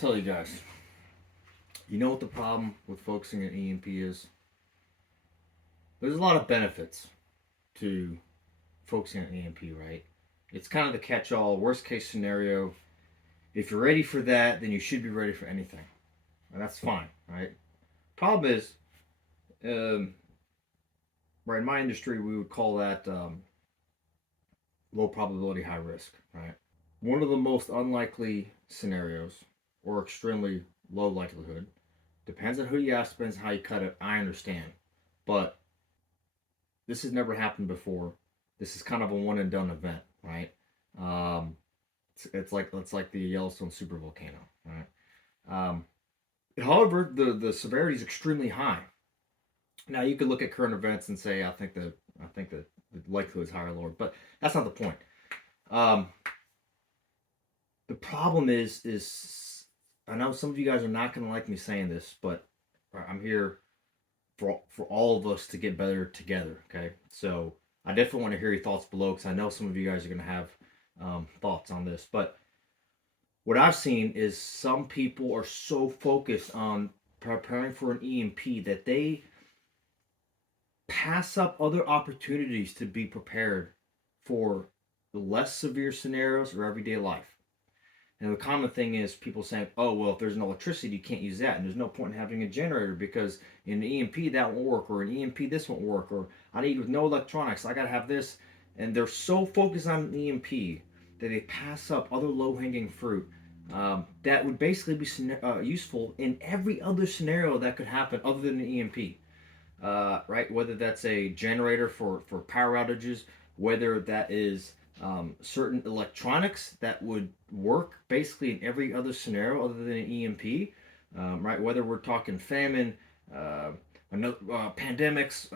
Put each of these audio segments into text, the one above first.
tell you guys, you know what the problem with focusing on EMP is? There's a lot of benefits to focusing on EMP, right? It's kind of the catch all, worst case scenario. If you're ready for that, then you should be ready for anything. And that's fine, right? Problem is, um, right, in my industry, we would call that low probability, high risk, right? One of the most unlikely scenarios, or extremely low likelihood, depends on who you ask, depends on how you cut it. I understand. But this has never happened before. This is kind of a one and done event, right? Um, it's like the Yellowstone super volcano, right? Um, However, the severity is extremely high. Now you could look at current events and say, I think the likelihood is higher or lower, but that's not the point. Um, the problem is I know some of you guys are not going to like me saying this, but I'm here for all of us to get better together. Okay, so I definitely want to hear your thoughts below because I know some of you guys are going to have thoughts on this. But what I've seen is some people are so focused on preparing for an EMP that they pass up other opportunities to be prepared for the less severe scenarios or everyday life. And the common thing is people saying, oh, well, if there's no electricity, you can't use that. And there's no point in having a generator because in an EMP that won't work, or an EMP this won't work, or I need with no electronics, I got to have this. And they're so focused on an EMP that they pass up other low hanging fruit that would basically be useful in every other scenario that could happen other than an EMP. Right? Whether that's a generator for power outages, whether that is certain electronics that would work basically in every other scenario other than an EMP, right? Whether we're talking famine, uh, pandemics,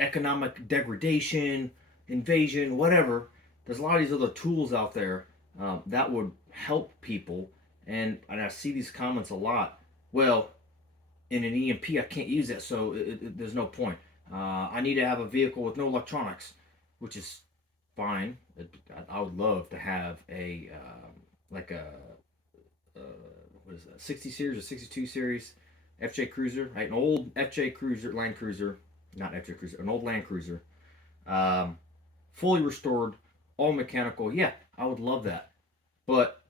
economic degradation, invasion, whatever. There's a lot of these other tools out there that would help people, and I see these comments a lot. Well, in an EMP, I can't use that, so there's no point. I need to have a vehicle with no electronics, which is fine. I would love to have a like uh, what is that, 60 series or 62 series FJ Cruiser, right? An old FJ Cruiser, Land Cruiser, not FJ Cruiser, an old Land Cruiser, um, fully restored, all mechanical. Yeah, I would love that. But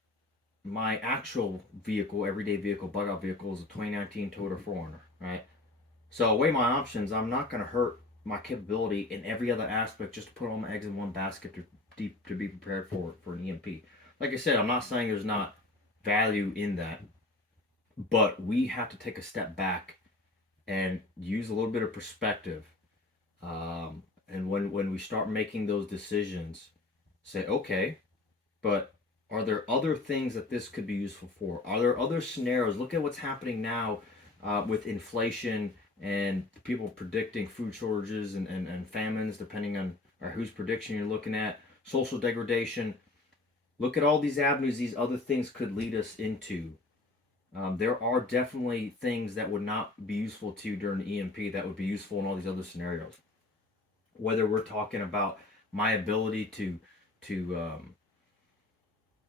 my actual vehicle, everyday vehicle, bug out vehicle, is a 2019 Toyota 4Runner, right? So weigh my options. I'm not going to hurt my capability in every other aspect just to put all my eggs in one basket to be prepared for an EMP. Like I said, I'm not saying there's not value in that, but we have to take a step back and use a little bit of perspective. And when we start making those decisions, say, okay, but are there other things that this could be useful for? Are there other scenarios? Look at what's happening now with inflation and people predicting food shortages and famines, depending on or whose prediction you're looking at, social degradation. Look at all these avenues these other things could lead us into. There are definitely things that would not be useful to you during the EMP that would be useful in all these other scenarios. Whether we're talking about my ability to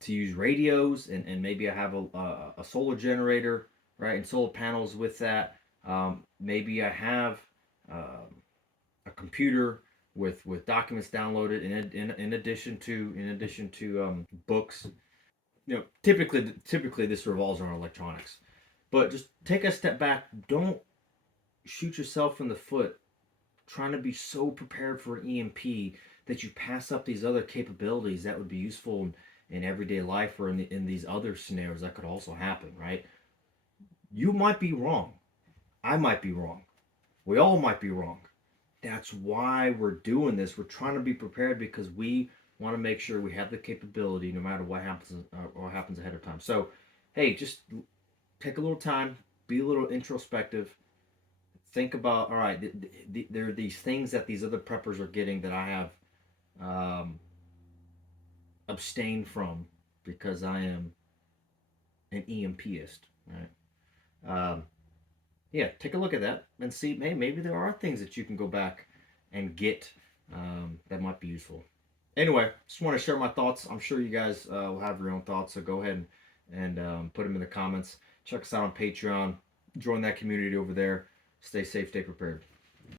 use radios and maybe I have a solar generator, right, and solar panels with that. Maybe I have a computer with documents downloaded in addition to books. Typically this revolves around electronics, but just take a step back. Don't shoot yourself in the foot trying to be so prepared for an EMP that you pass up these other capabilities that would be useful in everyday life or in these other scenarios that could also happen, right? You might be wrong. I might be wrong. We all might be wrong. That's why we're doing this. We're trying to be prepared because we want to make sure we have the capability no matter what happens ahead of time. So, hey, just take a little time, be a little introspective, think about all right, there are these things that these other preppers are getting that I have um, abstained from because I am an EMPist, right? Um, yeah, take a look at that and see. Maybe there are things that you can go back and get that might be useful. Anyway, just want to share my thoughts. I'm sure you guys will have your own thoughts, so go ahead and put them in the comments. Check us out on Patreon. Join that community over there. Stay safe, stay prepared.